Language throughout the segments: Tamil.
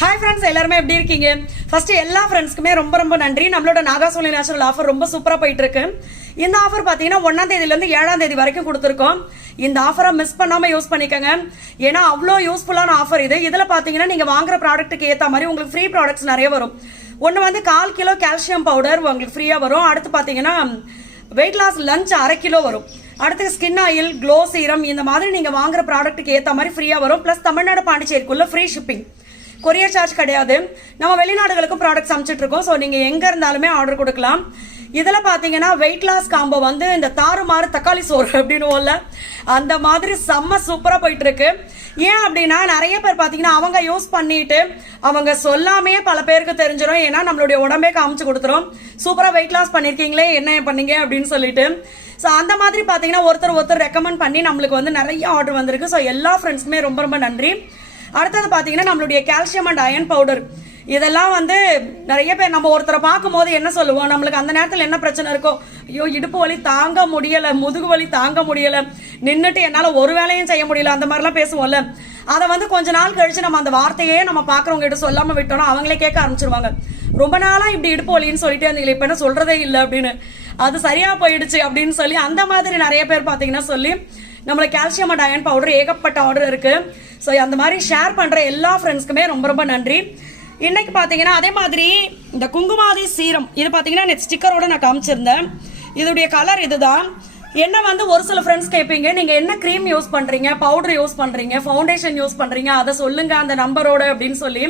ஹாய் ஃப்ரெண்ட்ஸ், எல்லாருமே எப்படி இருக்கீங்க? ஃபர்ஸ்ட் எல்லா ஃப்ரெண்ட்ஸ்க்குமே ரொம்ப ரொம்ப நன்றி. நம்மளோட நாகாசோலி நேச்சுரல் ஆஃபர் ரொம்ப சூப்பரா போயிட்டு இருக்கு. இந்த ஆஃபர் பாத்தீங்கன்னா 1ஆம் தேதியில இருந்து 7ஆம் தேதி வரைக்கும் கொடுத்துருக்கோம். இந்த ஆஃபரை மிஸ் பண்ணாம யூஸ் பண்ணிக்கோங்க. ஏன்னா அவ்வளோ யூஸ்ஃபுல்லான ஆஃபர் இது. இதுல பாத்தீங்கன்னா நீங்க வாங்குற ப்ராடக்ட்டுக்கு ஏத்த மாதிரி உங்களுக்கு ஃப்ரீ ப்ராடக்ட்ஸ் நிறைய வரும். ஒன்னு வந்து 1/4 கிலோ கால்சியம் பவுடர் உங்களுக்கு ஃப்ரீயா வரும். அடுத்து பாத்தீங்கன்னா வெயிட் லாஸ் லஞ்ச் 1/2 கிலோ வரும். அடுத்து ஸ்கின் ஆயில், க்ளோ சீரம், இந்த மாதிரி நீங்க வாங்குற ப்ராடக்ட்டுக்கு ஏத்த மாதிரி ஃப்ரீயா வரும். பிளஸ் தமிழ்நாடு பாண்டிச்சேரிக்குள்ள ஃப்ரீ ஷிப்பிங், கொரியர் சார்ஜ் கிடையாது. நம்ம வெளிநாடுகளுக்கும் ப்ராடக்ட்ஸ் அனுப்பிச்சிட்டு இருக்கோம். ஸோ நீங்க எங்க இருந்தாலுமே ஆர்டர் கொடுக்கலாம். இதுல பாத்தீங்கன்னா வெயிட் லாஸ் காம்போ வந்து இந்த தாறுமாறு தக்காளி சோறு அப்படின்னு அந்த மாதிரி செம்ம சூப்பரா போயிட்டு இருக்கு. ஏன் அப்படின்னா நிறைய பேர் பாத்தீங்கன்னா அவங்க யூஸ் பண்ணிட்டு அவங்க சொல்லாமே பல பேருக்கு தெரிஞ்சிடும். ஏன்னா நம்மளுடைய உடம்பே காமிச்சு கொடுத்துரும், சூப்பரா வெயிட் லாஸ் பண்ணிருக்கீங்களே, என்ன பண்ணீங்க அப்படின்னு சொல்லிட்டு. ஸோ அந்த மாதிரி பாத்தீங்கன்னா ஒருத்தர் ரெக்கமெண்ட் பண்ணி நம்மளுக்கு வந்து நிறைய ஆர்டர் வந்திருக்கு. ஸோ எல்லா ஃப்ரெண்ட்ஸ்க்குமே ரொம்ப ரொம்ப நன்றி. அடுத்தது பாத்தீங்கன்னா நம்மளுடைய கால்சியம் அண்ட் அயன் பவுடர், இதெல்லாம் வந்து நிறைய பேர் நம்ம ஒருத்தரை பார்க்கும் போது என்ன சொல்லுவோம், நம்மளுக்கு அந்த நேரத்தில் என்ன பிரச்சனை இருக்கோ, ஐயோ இடுப்பு வலி தாங்க முடியல, முதுகு வலி தாங்க முடியல, நின்றுட்டு என்னால ஒரு வேலையும் செய்ய முடியல, அந்த மாதிரிலாம் பேசுவோம்ல. அதை வந்து கொஞ்ச நாள் கழிச்சு நம்ம அந்த வார்த்தையே நம்ம பாக்குறவங்க கிட்ட சொல்லாம விட்டோம்னா அவங்களே கேட்க ஆரம்பிச்சிருவாங்க. ரொம்ப நாளா இப்படி இடுப்பு வலின்னு சொல்லிட்டு இருந்தீங்க, இப்ப என்ன சொல்றதே இல்லை அப்படின்னு, அது சரியா போயிடுச்சு அப்படின்னு சொல்லி அந்த மாதிரி நிறைய பேர் பாத்தீங்கன்னா சொல்லி நம்மளுக்கு கால்சியம் அண்ட் அயன் பவுடர் ஏகப்பட்ட ஆர்டர் இருக்கு. ஸோ அந்த மாதிரி ஷேர் பண்ற எல்லா ஃப்ரெண்ட்ஸ்க்குமே ரொம்ப ரொம்ப நன்றி. இன்னைக்கு பாத்தீங்கன்னா அதே மாதிரி இந்த குங்குமாதி சீரம், இது பாத்தீங்கன்னா நெட் ஸ்டிக்கரோட நான் காமிச்சிருந்தேன். இதோடைய கலர் இதுதான். என்ன வந்து ஒரு சில ஃப்ரெண்ட்ஸ் கேட்பீங்க, நீங்க என்ன க்ரீம் யூஸ் பண்றீங்க, பவுடர் யூஸ் பண்றீங்க, ஃபவுண்டேஷன் யூஸ் பண்றீங்க, அதை சொல்லுங்க அந்த நம்பரோட அப்படின்னு சொல்லி.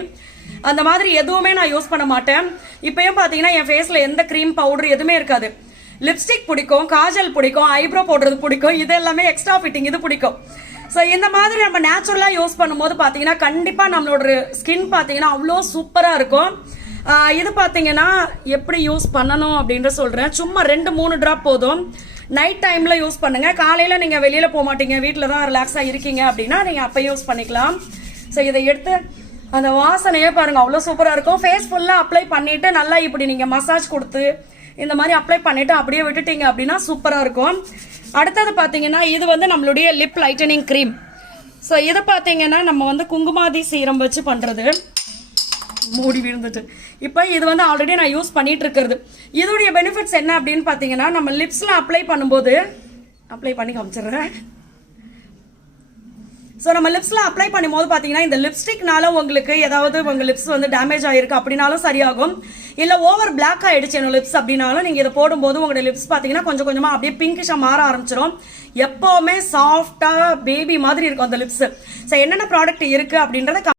அந்த மாதிரி எதுவுமே நான் யூஸ் பண்ண மாட்டேன். இப்பயும் பாத்தீங்கன்னா என் ஃபேஸ்ல எந்த க்ரீம் பவுடர் எதுவுமே இருக்காது. லிப்ஸ்டிக் பிடிக்கும், காஜல் பிடிக்கும், ஐப்ரோ போடுறது பிடிக்கும், இது எல்லாமே எக்ஸ்ட்ரா ஃபிட்டிங் இது பிடிக்கும். ஸோ இந்த மாதிரி நம்ம நேச்சுரலாக யூஸ் பண்ணும்போது பார்த்தீங்கன்னா கண்டிப்பாக நம்மளோட ஸ்கின் பார்த்தீங்கன்னா அவ்வளோ சூப்பராக இருக்கும். இது பார்த்தீங்கன்னா எப்படி யூஸ் பண்ணணும் அப்படின்ற சொல்கிறேன். சும்மா 2-3 ட்ராப் போதும். நைட் டைமில் யூஸ் பண்ணுங்கள். காலையில் நீங்கள் வெளியில் போக மாட்டீங்க, வீட்டில் தான் ரிலாக்ஸாக இருக்கீங்க அப்படின்னா நீங்கள் அப்போ யூஸ் பண்ணிக்கலாம். ஸோ இதை எடுத்து அந்த வாசனையே பாருங்கள், அவ்வளோ சூப்பராக இருக்கும். ஃபேஸ் ஃபுல்லாக அப்ளை பண்ணிவிட்டு நல்லா இப்படி நீங்கள் மசாஜ் கொடுத்து இந்த மாதிரி அப்ளை பண்ணிட்டு அப்படியே விட்டுட்டீங்க அப்படின்னா சூப்பரா இருக்கும். அடுத்தது பாத்தீங்கன்னா இது வந்து நம்மளுடைய லிப் லைட்டனிங் கிரீம். ஸோ இது பாத்தீங்கன்னா நம்ம வந்து குங்குமாதி சீரம் வச்சு பண்றது. மூடி விழுந்துட்டு இப்போ இது வந்து ஆல்ரெடி நான் யூஸ் பண்ணிட்டு இருக்கிறது. இதோடைய பெனிஃபிட்ஸ் என்ன அப்படின்னு பாத்தீங்கன்னா நம்ம லிப்ஸ்ல அப்ளை பண்ணும்போது அப்ளை பண்ணி காமிச்சிடுறேன். ஸோ நம்ம லிப்ஸ்ல அப்ளை பண்ணும்போது பாத்தீங்கன்னா இந்த லிப்ஸ்டிக்னால உங்களுக்கு ஏதாவது உங்க லிப்ஸ் வந்து டேமேஜ் ஆயிருக்கு அப்படின்னாலும் சரியாகும். இல்ல ஓவர் பிளாக் ஆயிடுச்சு என்னோட லிப்ஸ் அப்படின்னாலும் நீங்க இதை போடும்போது உங்களோட லிப்ஸ் பாத்தீங்கன்னா கொஞ்சம் கொஞ்சமா அப்படியே பிங்கிஷா மாற ஆரம்பிச்சிடும். எப்பவுமே சாஃப்டா பேபி மாதிரி இருக்கும் அந்த லிப்ஸ். ஸோ என்னென்ன ப்ராடக்ட் இருக்கு அப்படின்றத